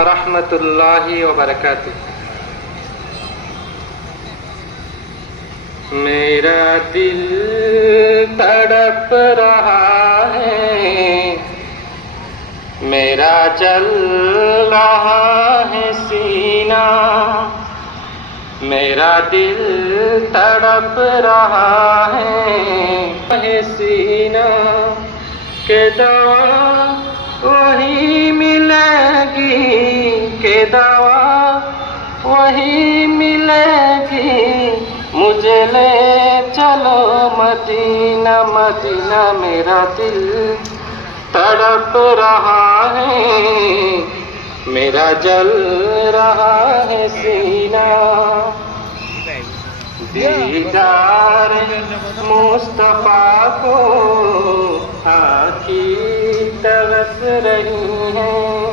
व रहमतुल्लाहि व बरकातुहू। मेरा दिल तड़प रहा है, मेरा जल रहा है सीना, मेरा दिल तड़प रहा है सीना के दवा वही मिलेगी, के दवा वही मिलेगी, मुझे ले चलो मदीना मदीना। मेरा दिल तड़प रहा है, मेरा जल रहा है सीना। दीदार मुस्तफा को आँखें तरस रही हैं,